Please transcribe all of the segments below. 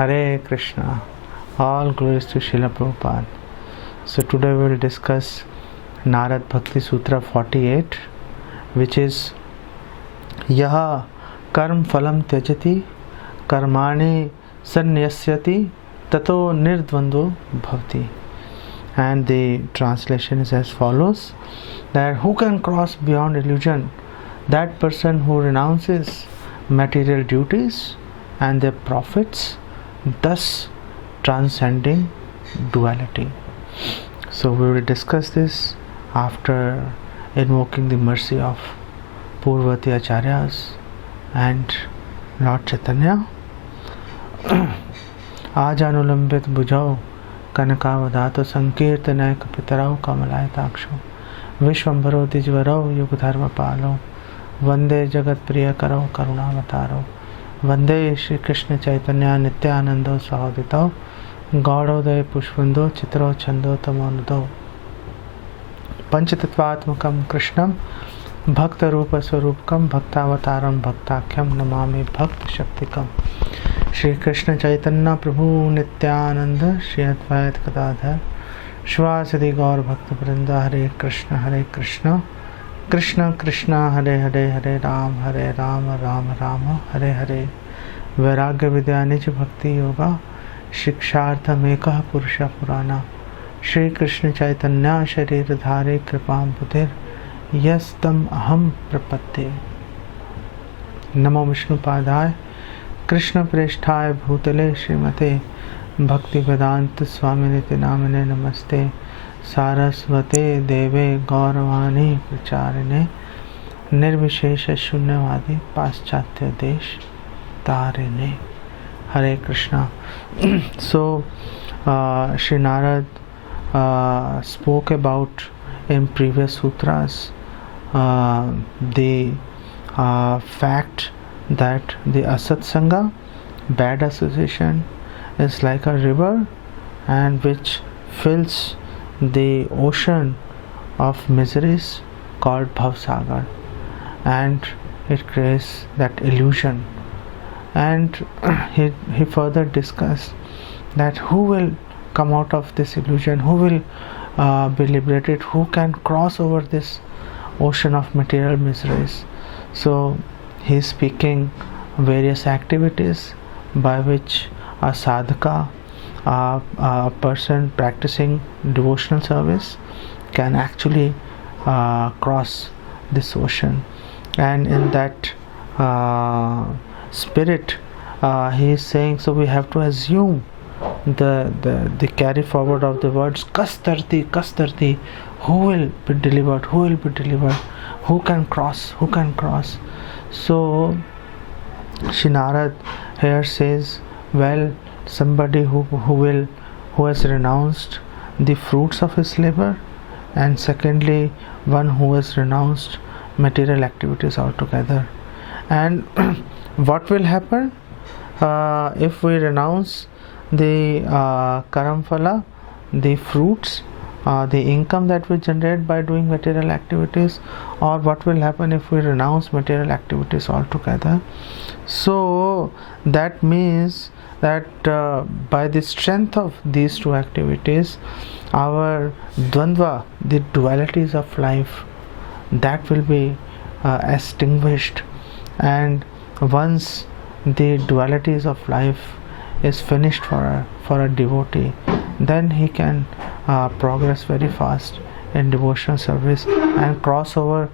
Hare Krishna. All glories to Srila Prabhupada. So today we will discuss Narad Bhakti Sutra 48, which is Yaha Karm Phalam Tyajati Karmani Sanyasyati Tato Nirdvando Bhavati. And the translation is as follows: that who can cross beyond illusion? That person who renounces material duties and their profits, thus transcending duality. So we will discuss this after invoking the mercy of Purvati Acharyas and Lord Chaitanya. Ajanulambit bujao Kanakavadato Sankirtanay Kapitarao Kamalayataksho Vishwambaro Dijvaro Yugdharma Palo Vande Jagat Priya Karo Karunavataro Vande Shri Krishna Chaitanya Nityanando Sahodito Gaudoday Pushpando Chitro Chando Tamonudo Panchatattvatmakam Krishnam Bhakta Rupa Swarupakam Bhaktavataram Bhaktakyam Namami Bhakta Shaktikam Shri Krishna Chaitanya Prabhu Nityananda Shri Advait Gadadhar Shivasadi Gaur Bhakta Vrinda Hare Krishna Krishna Krishna Hare Hare Hare Ram Ram Rama Hare Hare Vairagya Vidya Nij Bhakti Yoga Shikshartham Ekah Purusha Purana Shri Krishna Chaitanya Sharir Dhare Kripam Buddhir Yastam Aham Prapatte Namo Vishnu Padaya Krishna Preshthaya Bhutale Srimate Bhakti Vedanta Swaminiti Namine Namaste Sarasvate Deve Gauravani Pracharine Nirvishesha Shunyavadi Paschatya Desh Tarine. Hare Krishna. So Sri Narad spoke about in previous sutras the fact that the Asat Sangha, bad association, is like a river and which fills the ocean of miseries called Bhavsagar, and it creates that illusion. And he further discussed that who will come out of this illusion, who will be liberated, who can cross over this ocean of material miseries. So he is speaking various activities by which a sadhaka, a person practicing devotional service, can actually cross this ocean. And in that spirit, he is saying, so we have to assume the carry forward of the words Kastarti, who will be delivered, who can cross. So Shri Narad here says, well, somebody who has renounced the fruits of his labor, and secondly one who has renounced material activities altogether. And what will happen if we renounce the Karamphala, the fruits, the income that we generate by doing material activities, or what will happen if we renounce material activities altogether? So that means that by the strength of these two activities, our dvandva, the dualities of life, that will be extinguished. And once the dualities of life is finished for a devotee, then he can progress very fast in devotional service and cross over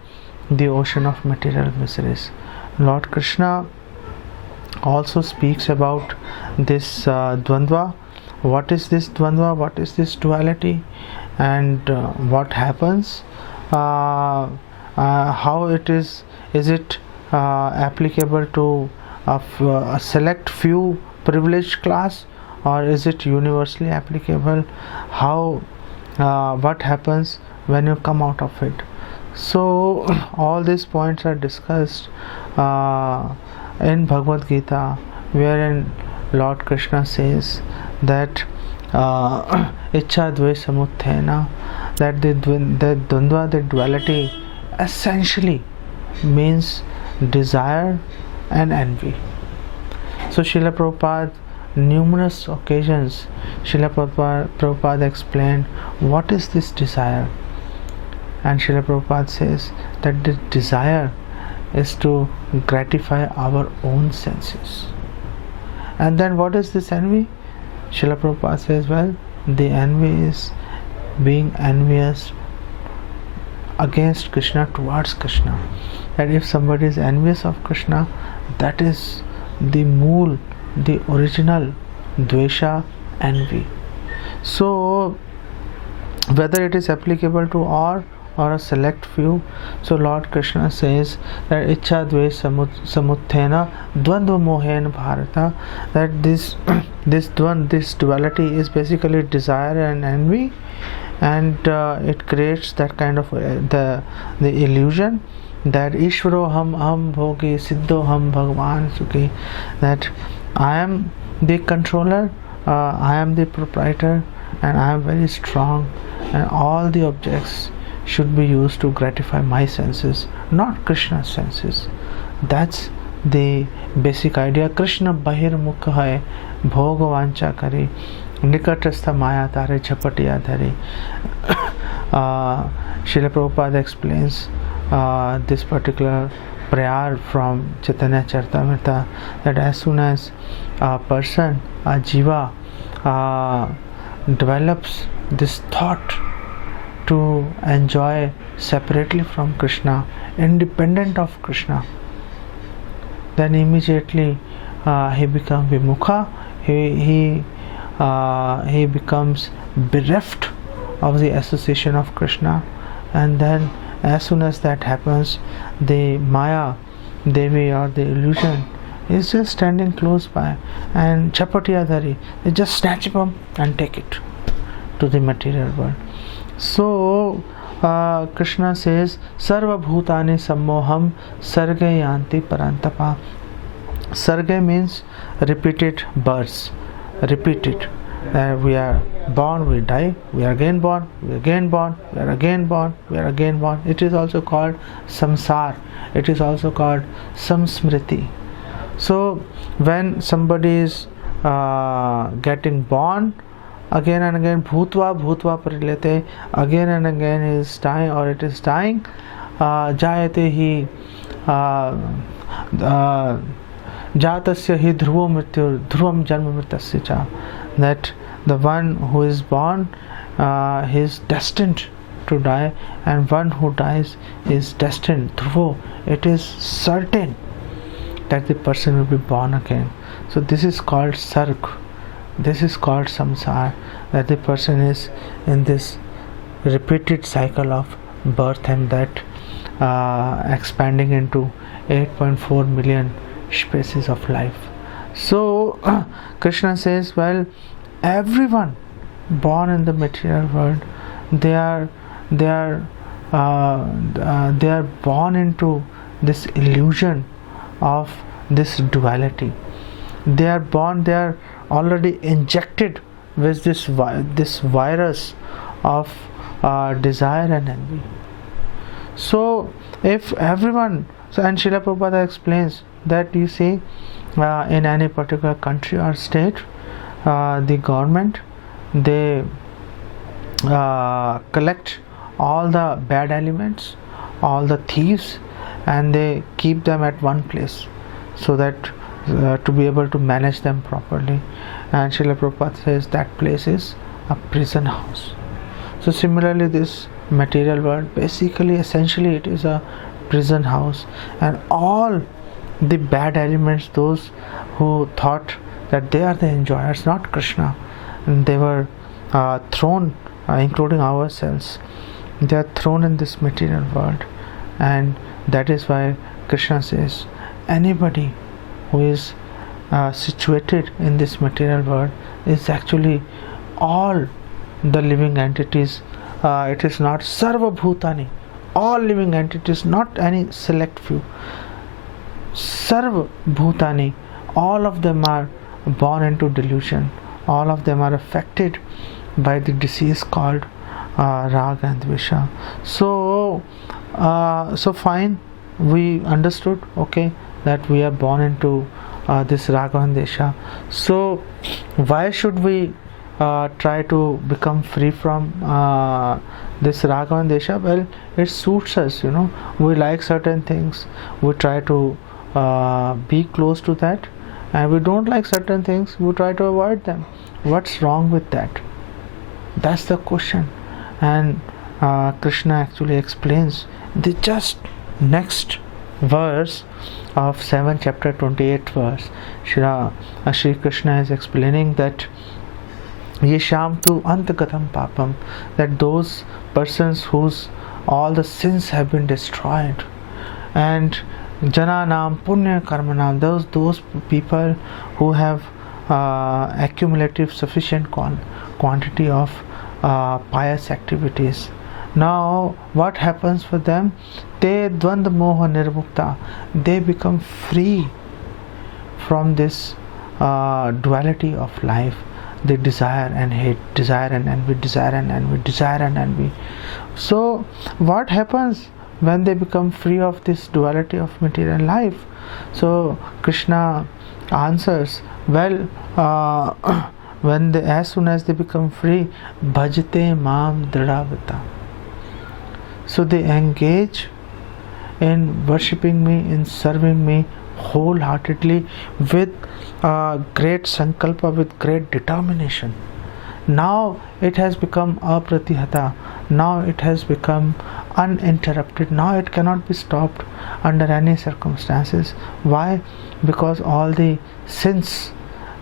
the ocean of material miseries. Lord Krishna also speaks about this dvandva. What is this dvandva? What is this duality? And what happens? How it is? Is it applicable to a select few privileged class, or is it universally applicable? How what happens when you come out of it? So all these points are discussed in Bhagavad Gita, wherein Lord Krishna says that Ichcha Dve Samuthena, that the Dvandva, the duality, essentially means desire and envy. So Srila Prabhupada numerous occasions, Srila Prabhupada explained what is this desire. And Srila Prabhupada says that the desire is to gratify our own senses. And then what is this envy? Srila Prabhupada says, well, the envy is being envious against Krishna, towards Krishna. That if somebody is envious of Krishna, that is the mool, the original dvesha, envy. So whether it is applicable to all or a select few, so Lord Krishna says that ichha dvesh samuthena dvandva mohen bharata, that this this duality is basically desire and envy, and it creates that kind of the illusion that Ishvaro ham bhogi siddho ham bhagwan sukhi, that I am the controller, I am the proprietor, and I am very strong, and all the objects should be used to gratify my senses, not Krishna's senses. That's the basic idea. Krishna bahir mukha hai, bhog vancha kare, nikatastha maya tare chapatiya dhare. Srila Prabhupada explains this particular prayer from Chaitanya Charitamrita, that as soon as a person, a jiva, develops this thought to enjoy separately from Krishna, independent of Krishna, then immediately he becomes vimukha, he becomes bereft of the association of Krishna, and then as soon as that happens, the Maya Devi, or the illusion, is just standing close by, and chapatiyadhari, they just snatch him and take it to the material world. So Krishna says sarva bhutani sammoham sarge yanti parantapa. Sarga means repeated births, repeated. We are born, we die, we are again born, we are again born, we are again born, we are again born. It is also called samsar, it is also called samsmriti. So when somebody is getting born, again and again, bhutva parilete, again and again is dying, or it is dying, jayate hi jatasya hi dhruvo mrityu dhruvam janma mritasya cha, that the one who is born he is destined to die, and one who dies is destined, dhruvo, it is certain that the person will be born again. So this is called sarg, this is called samsar, that the person is in this repeated cycle of birth and death, expanding into 8.4 million species of life. So Krishna says, well, everyone born in the material world, they are born into this illusion of this duality. They are born, they are already injected with this virus of desire and envy. So if everyone, and Srila Prabhupada explains that, you see, in any particular country or state, the government, they collect all the bad elements, all the thieves, and they keep them at one place, so that to be able to manage them properly. And Srila Prabhupada says that place is a prison house. So similarly, this material world, basically, essentially, it is a prison house, and all the bad elements, those who thought that they are the enjoyers, not Krishna, and they were thrown, including ourselves, they are thrown in this material world. And that is why Krishna says anybody who is situated in this material world is actually all the living entities. It is not sarva bhutani, all living entities, not any select few. Sarva bhutani, all of them are born into delusion, all of them are affected by the disease called raga and dvesha. So fine, we understood, okay, that we are born into this Raghavandesha. So why should we try to become free from this Raghavandesha? Well, it suits us, we like certain things, we try to be close to that, and we don't like certain things, we try to avoid them. What's wrong with that? That's the question. And Krishna actually explains the just next verse of 7 chapter 28 verse. Shri Krishna is explaining that Yesham tu antagatam papam, that those persons whose all the sins have been destroyed, and jananam punya karmanam, those people who have accumulative sufficient quantity of pious activities. Now what happens for them? Te dvand moha nirmukta, they become free from this duality of life. They desire and hate, desire and envy, desire and envy, desire and envy. So what happens when they become free of this duality of material life? So Krishna answers, well, as soon as they become free, bhajate mam dridavata. So they engage in worshipping me, in serving me wholeheartedly, with great sankalpa, with great determination. Now it has become apratihata, now it has become uninterrupted, now it cannot be stopped under any circumstances. Why? Because all the sins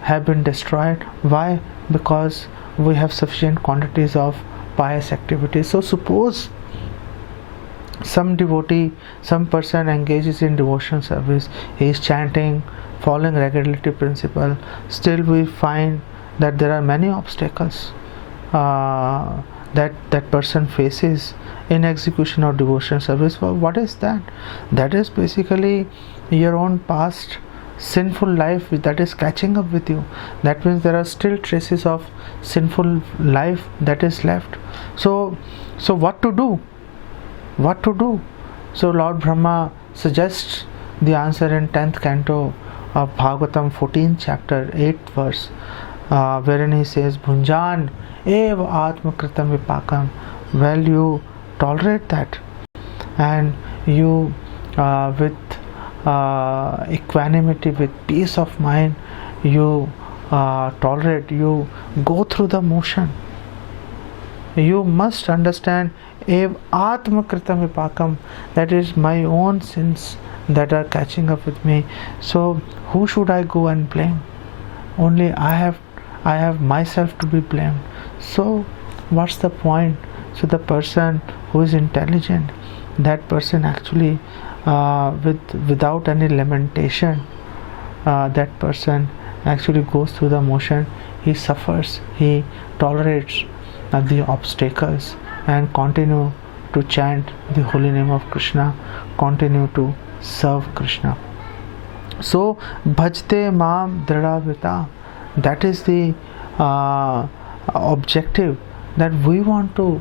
have been destroyed. Why? Because we have sufficient quantities of pious activities. So suppose some devotee, some person engages in devotion service, he is chanting, following regulative principle, still we find that there are many obstacles that person faces in execution of devotion service. Well, what is that? That is basically your own past sinful life that is catching up with you. That means there are still traces of sinful life that is left. So what to do? So Lord Brahma suggests the answer in 10th canto of Bhagavatam 14th chapter 8th verse, wherein he says, Bhunjan ev atmakritam vipakam. Well, you tolerate that, and you with equanimity, with peace of mind, you tolerate, you go through the motion. You must understand, ev atmakritam vipakam, that is my own sins that are catching up with me. So who should I go and blame? Only I have myself to be blamed. So what's the point? So the person who is intelligent, that person actually without any lamentation, that person actually goes through the motion. He suffers, he tolerates the obstacles, and continue to chant the holy name of Krishna, continue to serve Krishna. So bhajte mam dridavita, that is the objective, that we want to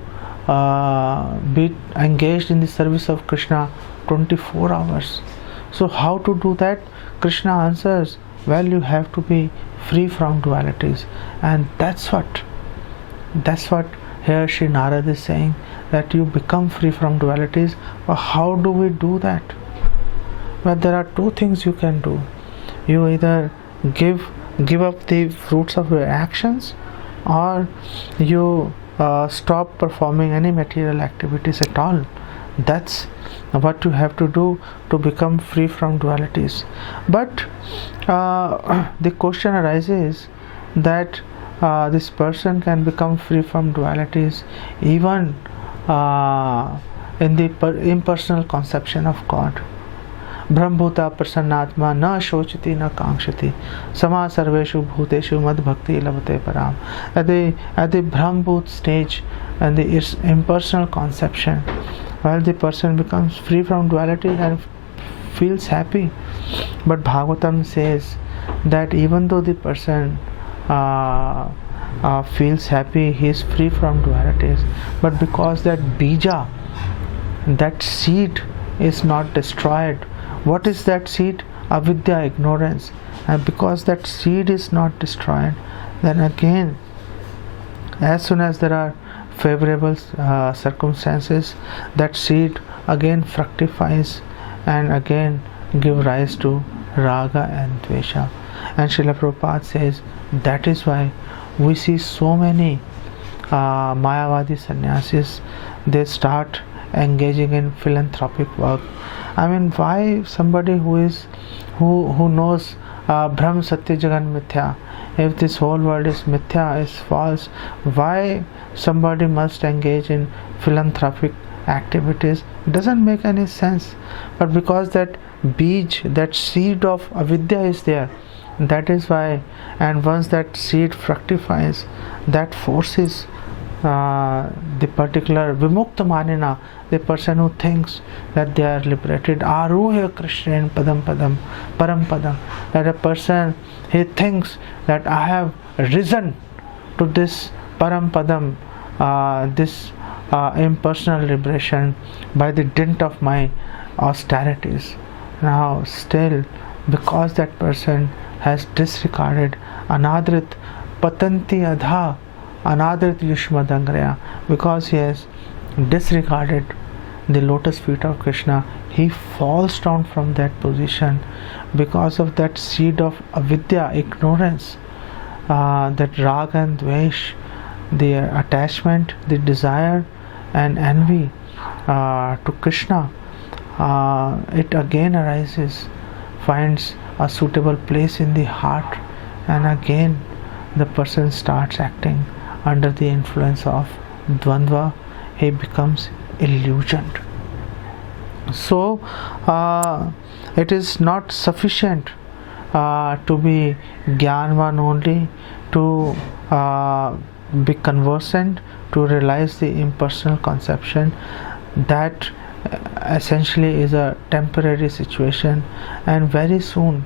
be engaged in the service of Krishna 24 hours. So how to do that? Krishna answers, well, you have to be free from dualities, and that's what here Sri Narad is saying, that you become free from dualities. But how do we do that? Well, there are two things you can do. You either give up the fruits of your actions, or you stop performing any material activities at all. That's what you have to do to become free from dualities. But the question arises that this person can become free from dualities even in the impersonal conception of God. Brahmbhuta prasannatma na shochati na kankshati sama sarveshu bhuteshu mad bhakti lavate param. At the Brahmbhut stage and the impersonal conception, while the person becomes free from duality and feels happy. But Bhagavatam says that even though the person feels happy, he is free from dualities, but because that bija, that seed is not destroyed. What is that seed? avidya, ignorance. And because that seed is not destroyed, then again, as soon as there are favorable circumstances, that seed again fructifies and again give rise to raga and dvesha. And Srila Prabhupada says that is why we see so many Mayavadi sannyasis, they start engaging in philanthropic work. I mean, why somebody who knows Brahm Satya Jagan Mithya, if this whole world is mithya, is false, why somebody must engage in philanthropic activities? Doesn't make any sense. But because that beej, that seed of avidya is there, that is why. And once that seed fructifies, that forces the particular vimukta manina, the person who thinks that they are liberated, aruhya krishna padam padam param padam, that a person, he thinks that I have risen to this param padam, this impersonal liberation by the dint of my austerities. Now still, because that person has disregarded anadrit patanti adha anadrit yushmadangraya, because he has disregarded the lotus feet of Krishna, he falls down from that position because of that seed of avidya, ignorance, that raga and dvesh, the attachment, the desire and envy to Krishna. It again arises, finds a suitable place in the heart, and again the person starts acting under the influence of dvandva. He becomes illusioned. So it is not sufficient to be Gyanvan only, to be conversant, to realize the impersonal conception. That essentially is a temporary situation, and very soon,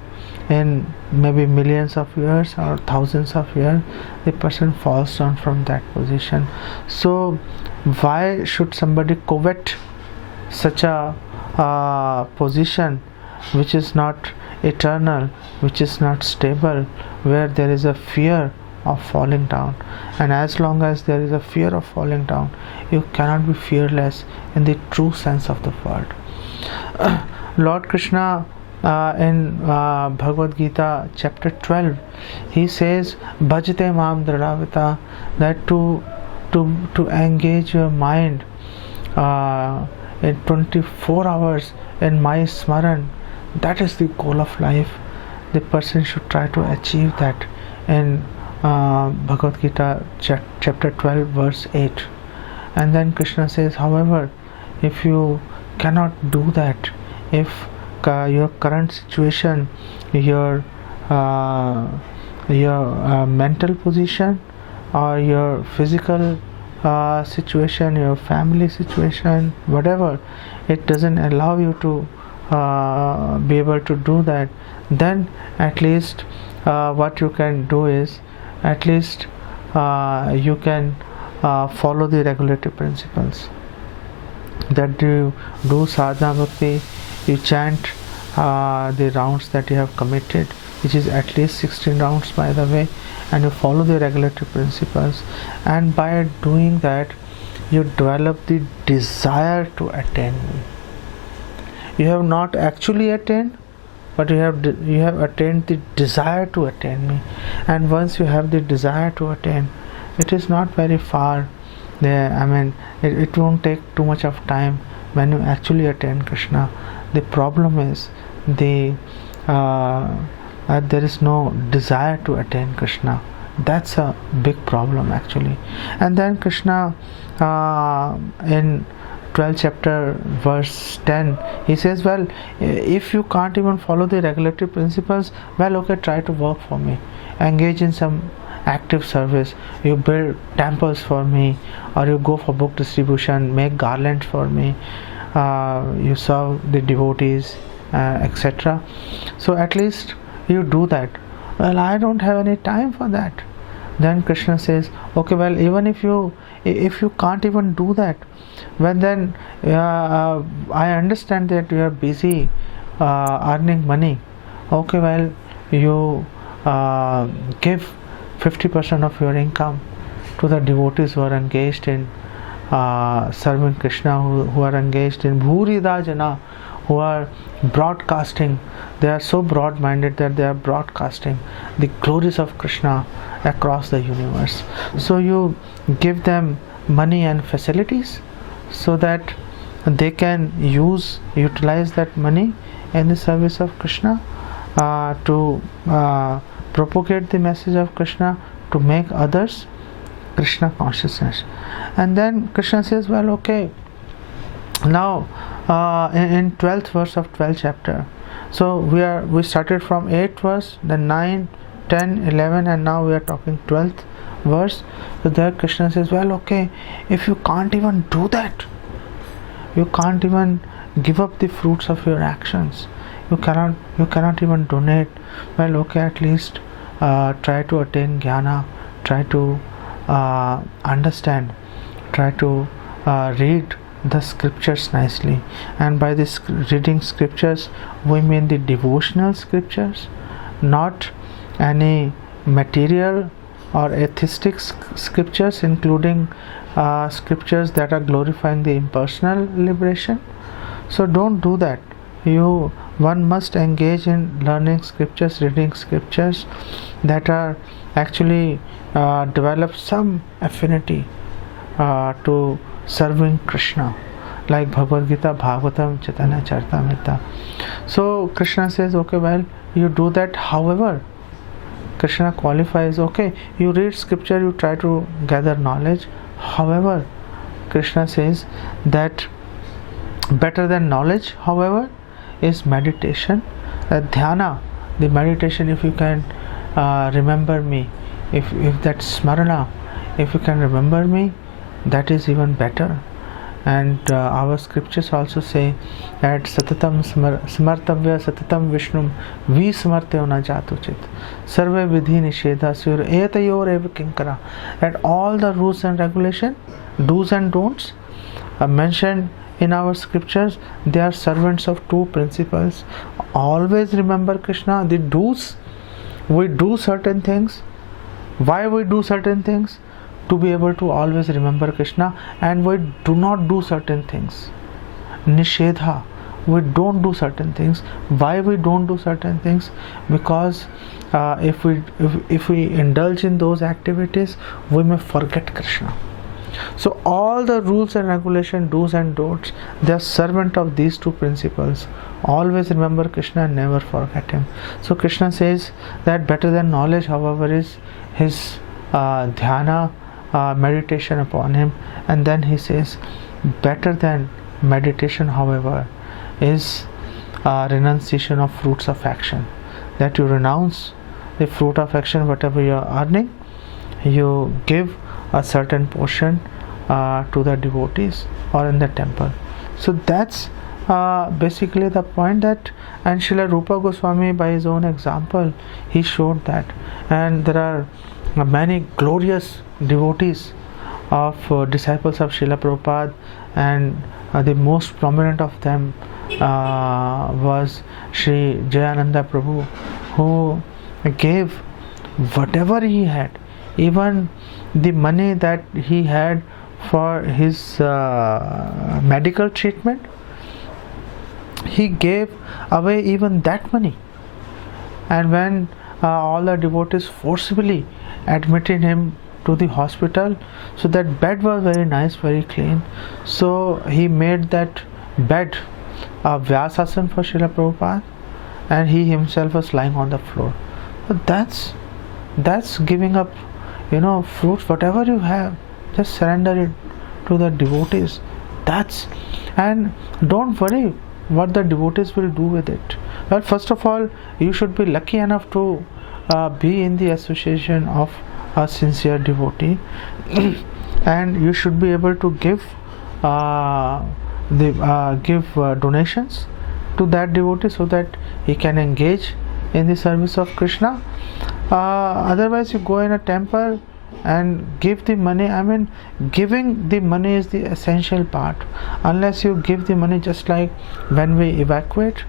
in maybe millions of years or thousands of years, the person falls down from that position. So why should somebody covet such a position which is not eternal, which is not stable, where there is a fear of falling down? And as long as there is a fear of falling down, you cannot be fearless in the true sense of the word. Lord Krishna in Bhagavad Gita chapter 12, he says bhajate mam dradavita, that to engage your mind in 24 hours in my smaran, that is the goal of life. The person should try to achieve that in Bhagavad Gita chapter 12 verse 8. And then Krishna says, however, if you cannot do that, if your current situation, your mental position, or your physical situation, your family situation, whatever, it doesn't allow you to be able to do that, then at least what you can do is, at least you can follow the regulative principles. That you do sadhana bhakti, you chant the rounds that you have committed, which is at least 16 rounds by the way, and you follow the regulative principles, and by doing that you develop the desire to attain me. You have not actually attained, but you have attained the desire to attain me. And once you have the desire to attain, it is not very far there. I mean, it won't take too much of time when you actually attain Krishna. The problem is there is no desire to attain Krishna. That's a big problem actually. And then Krishna in 12th chapter verse 10, he says, well, if you can't even follow the regulative principles, well, okay, try to work for me, engage in some active service, you build temples for me, or you go for book distribution, make garlands for me, you serve the devotees, etc. So at least you do that. Well, I don't have any time for that. Then Krishna says, okay, well, even if you can't even do that, well then I understand that you are busy earning money, Okay, well, you give 50% of your income to the devotees who are engaged in serving Krishna, who are engaged in Bhurida Jana, who are broadcasting. They are so broad minded that they are broadcasting the glories of Krishna across the universe. So you give them money and facilities so that they can utilize that money in the service of Krishna, to propagate the message of Krishna, to make others Krishna consciousness. And then Krishna says, well, okay, now in 12th verse of 12th chapter, so we started from 8th verse, then 9, 10, 11, and now we are talking 12th verse. So there Krishna says, well, okay, if you can't even do that, you can't even give up the fruits of your actions, you cannot even donate, well, okay, at least try to attain jnana, try to understand, try to read the scriptures nicely. And by this reading scriptures, we mean the devotional scriptures, not any material or atheistic scriptures, including scriptures that are glorifying the impersonal liberation. So don't do that. One must engage in learning scriptures, reading scriptures that are actually develop some affinity to serving Krishna, like Bhagavad Gita, Bhagavatam, Chaitanya Charitamrita. So Krishna says, okay, well, you do that. However, Krishna qualifies, okay, you read scripture, you try to gather knowledge. However, Krishna says that better than knowledge, however, is meditation, dhyana, the meditation. If you can remember me, if that smarana, if you can remember me, that is even better. And our scriptures also say that satatam smartavya satatam vishnum vismartyo na jatuchit sarve vidhi nishedha sur etayor ev kinkara. That all the rules and regulation, do's and don'ts mentioned in our scriptures, they are servants of two principles. Always remember Krishna. The do's, we do certain things. Why we do certain things? To be able to always remember Krishna. And we do not do certain things. Nishedha, we don't do certain things. Why we don't do certain things? Because if we indulge in those activities, we may forget Krishna. So all the rules and regulation, do's and don'ts, they are servant of these two principles. Always remember Krishna and never forget him. So Krishna says that better than knowledge, however, is his dhyana, meditation upon him. And then he says better than meditation, however, is renunciation of fruits of action. That you renounce the fruit of action, whatever you are earning, you give a certain portion to the devotees or in the temple. So that's basically the point. That, and Srila Rupa Goswami, by his own example, he showed that. And there are many glorious devotees of disciples of Srila Prabhupada, and the most prominent of them was Sri Jayananda Prabhu, who gave whatever he had, even the money that he had for his medical treatment, he gave away even that money. And when all the devotees forcibly admitted him to the hospital, so that bed was very nice, very clean, so he made that bed a Vyasasana for Srila Prabhupada, and he himself was lying on the floor. So that's giving up, fruits. Whatever you have, just surrender it to the devotees. And don't worry what the devotees will do with it. Well, first of all, you should be lucky enough to be in the association of a sincere devotee, and you should be able to give donations to that devotee so that he can engage in the service of Krishna. Otherwise, you go in a temple and give the money. I mean, giving the money is the essential part. Unless you give the money, just like when we evacuate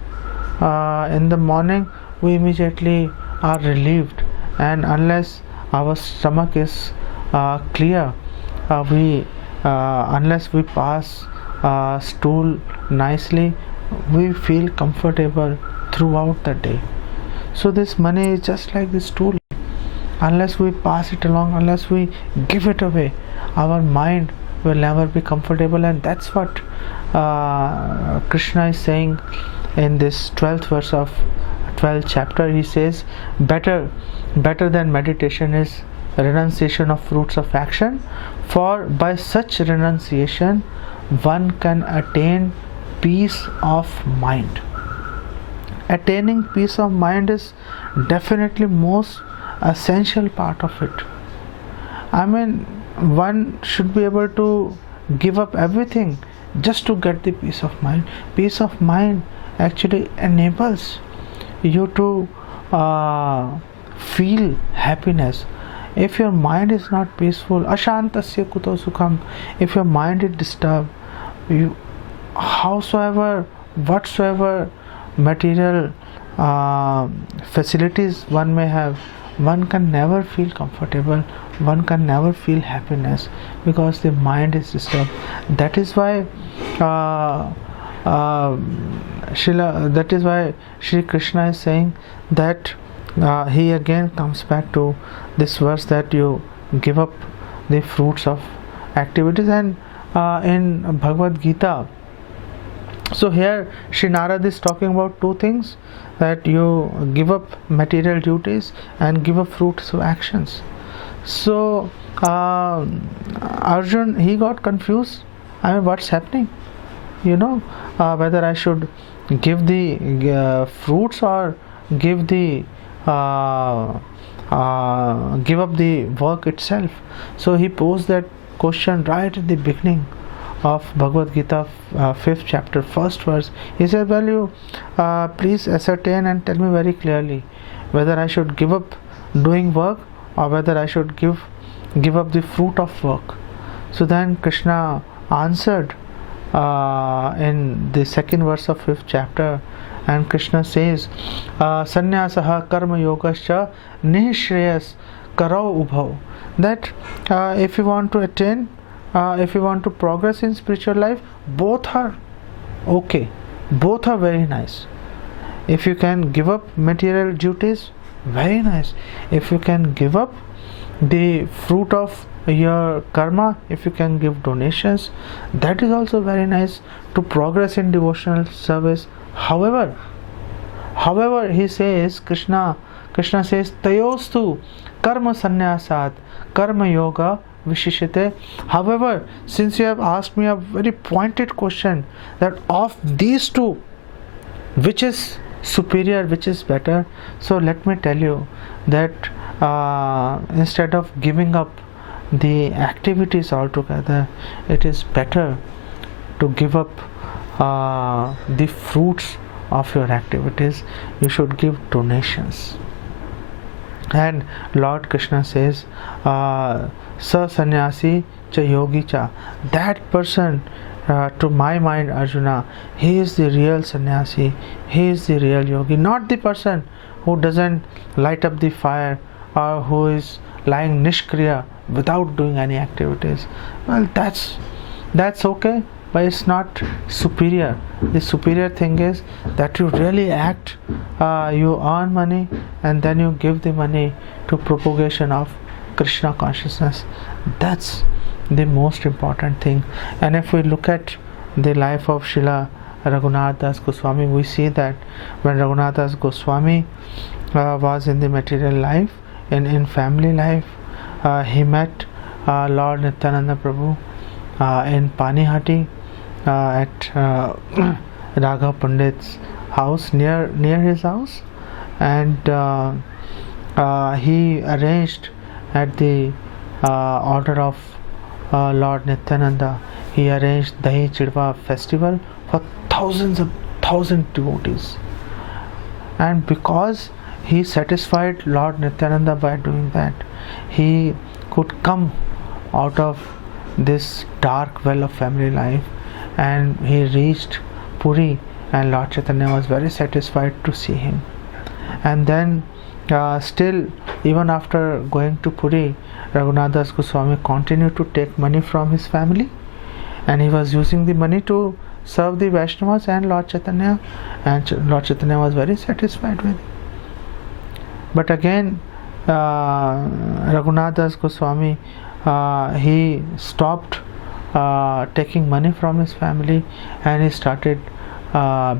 in the morning, we immediately are relieved, and unless our stomach is clear, we unless we pass stool nicely, we feel comfortable throughout the day. So this money is just like this stool. Unless we pass it along, unless we give it away, our mind will never be comfortable. And that's what Krishna is saying in this 12th verse of 12th chapter. He says, better than meditation is renunciation of fruits of action, for by such renunciation one can attain peace of mind. Attaining peace of mind is definitely most essential part of it. I mean, one should be able to give up everything just to get the peace of mind. Peace of mind actually enables you to feel happiness. If your mind is not peaceful, ashantasya kuto sukham, if your mind is disturbed, you whatsoever material facilities one may have, one can never feel comfortable, one can never feel happiness, because the mind is disturbed. That is why Shri Krishna is saying that he again comes back to this verse that you give up the fruits of activities. And in Bhagavad Gita, so here Shri Narad is talking about two things, that you give up material duties and give up fruits of actions. So Arjun, he got confused. I mean, what's happening? Whether I should give the fruits or give up the work itself. So he posed that question right at the beginning of Bhagavad Gita, 5th chapter, 1st verse. He said, well, you please ascertain and tell me very clearly whether I should give up doing work or whether I should give up the fruit of work. So then Krishna answered in the 2nd verse of 5th chapter, and Krishna says, Sannyasaha karma yogascha nishreyas karau ubhav, that if you want to attain, if you want to progress in spiritual life, both are okay, both are very nice. If you can give up material duties, very nice. If you can give up the fruit of your karma, if you can give donations, that is also very nice to progress in devotional service. However, he says, Krishna says, tayostu karma sannyasat karma yoga vishishite. However, since you have asked me a very pointed question, that of these two, which is superior, which is better, so let me tell you that instead of giving up the activities altogether, it is better to give up the fruits of your activities. You should give donations. And Lord Krishna says, sa sannyasi cha yogi cha, that person, to my mind, Arjuna, he is the real sannyasi, he is the real yogi, not the person who doesn't light up the fire or who is lying nishkriya without doing any activities. Well, that's okay, but it's not superior. The superior thing is that you really act, you earn money and then you give the money to propagation of Krishna consciousness. That's the most important thing. And if we look at the life of Srila Raghunath Das Goswami, we see that when Raghunath Das Goswami was in the material life, in family life, he met Lord Nityananda Prabhu in Panihati at Raghav Pandit's house, near his house, and he arranged at the order of Lord Nityananda, he arranged Dahi Chidwa festival for thousands devotees. And because he satisfied Lord Nityananda by doing that, he could come out of this dark well of family life, and he reached Puri, and Lord Chaitanya was very satisfied to see him. And then still, even after going to Puri, Raghunath Das Goswami continued to take money from his family, and he was using the money to serve the Vaishnavas and Lord Chaitanya, and Lord Chaitanya was very satisfied with it. But again, Raghunath Das Goswami, he stopped taking money from his family, and he started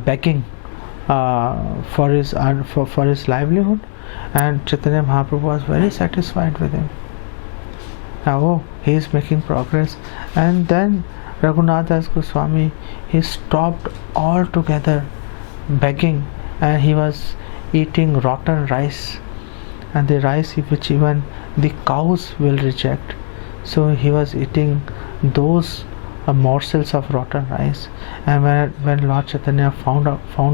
begging for his livelihood, and Chaitanya Mahaprabhu was very satisfied with him. Now, oh, he is making progress. And then Raghunath Das Goswami, he stopped altogether begging, and he was eating rotten rice, and the rice which even the cows will reject. So he was eating those morsels of rotten rice. And when Lord Chaitanya found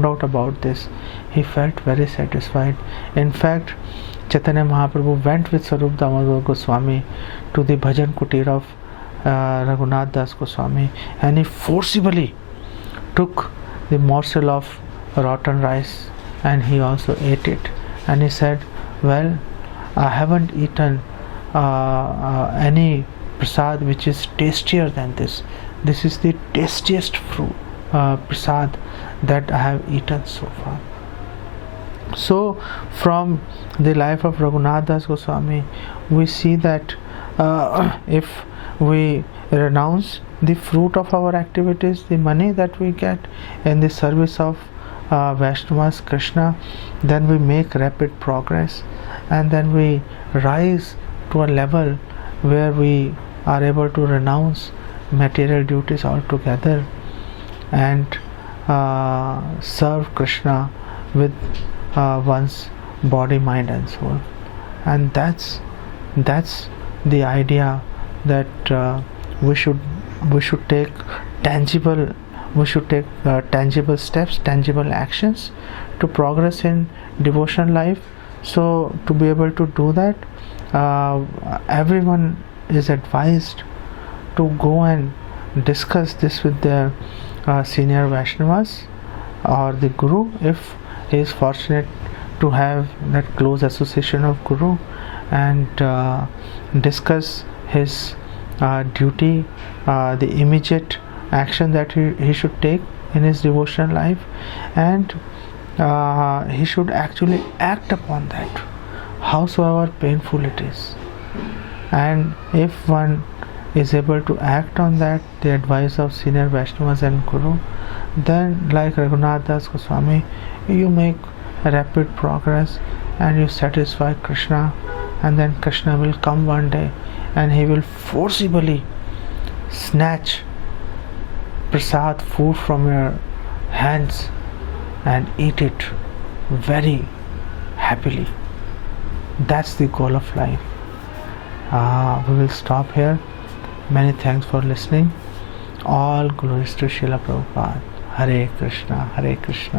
out about this, he felt very satisfied. In fact, Chaitanya Mahaprabhu went with Swarup Damodar Goswami to the bhajan kutir of Raghunath Das Goswami, and he forcibly took the morsel of rotten rice, and he also ate it. And he said, well, I haven't eaten any prasad which is tastier than this. This is the tastiest prasad that I have eaten so far. So from the life of Raghunath Das Goswami, we see that if we renounce the fruit of our activities, the money that we get in the service of Vaishnavas, Krishna, then we make rapid progress, and then we rise to a level where we are able to renounce material duties altogether and serve Krishna with one's body, mind and soul. And that's the idea, that we should take tangible steps, tangible actions to progress in devotion life. So to be able to do that, everyone is advised to go and discuss this with their senior Vaishnavas or the Guru, if he is fortunate to have that close association of Guru, and discuss his duty, the immediate action that he should take in his devotional life, and he should actually act upon that, howsoever painful it is. And if one is able to act on that, the advice of senior Vaishnavas and Guru, then like Raghunath Das Goswami, you make rapid progress and you satisfy Krishna, and then Krishna will come one day and he will forcibly snatch prasad, food, from your hands and eat it very happily. That's the goal of life. We will stop here. Many thanks for listening. All glories to Srila Prabhupada. Hare Krishna, Hare Krishna.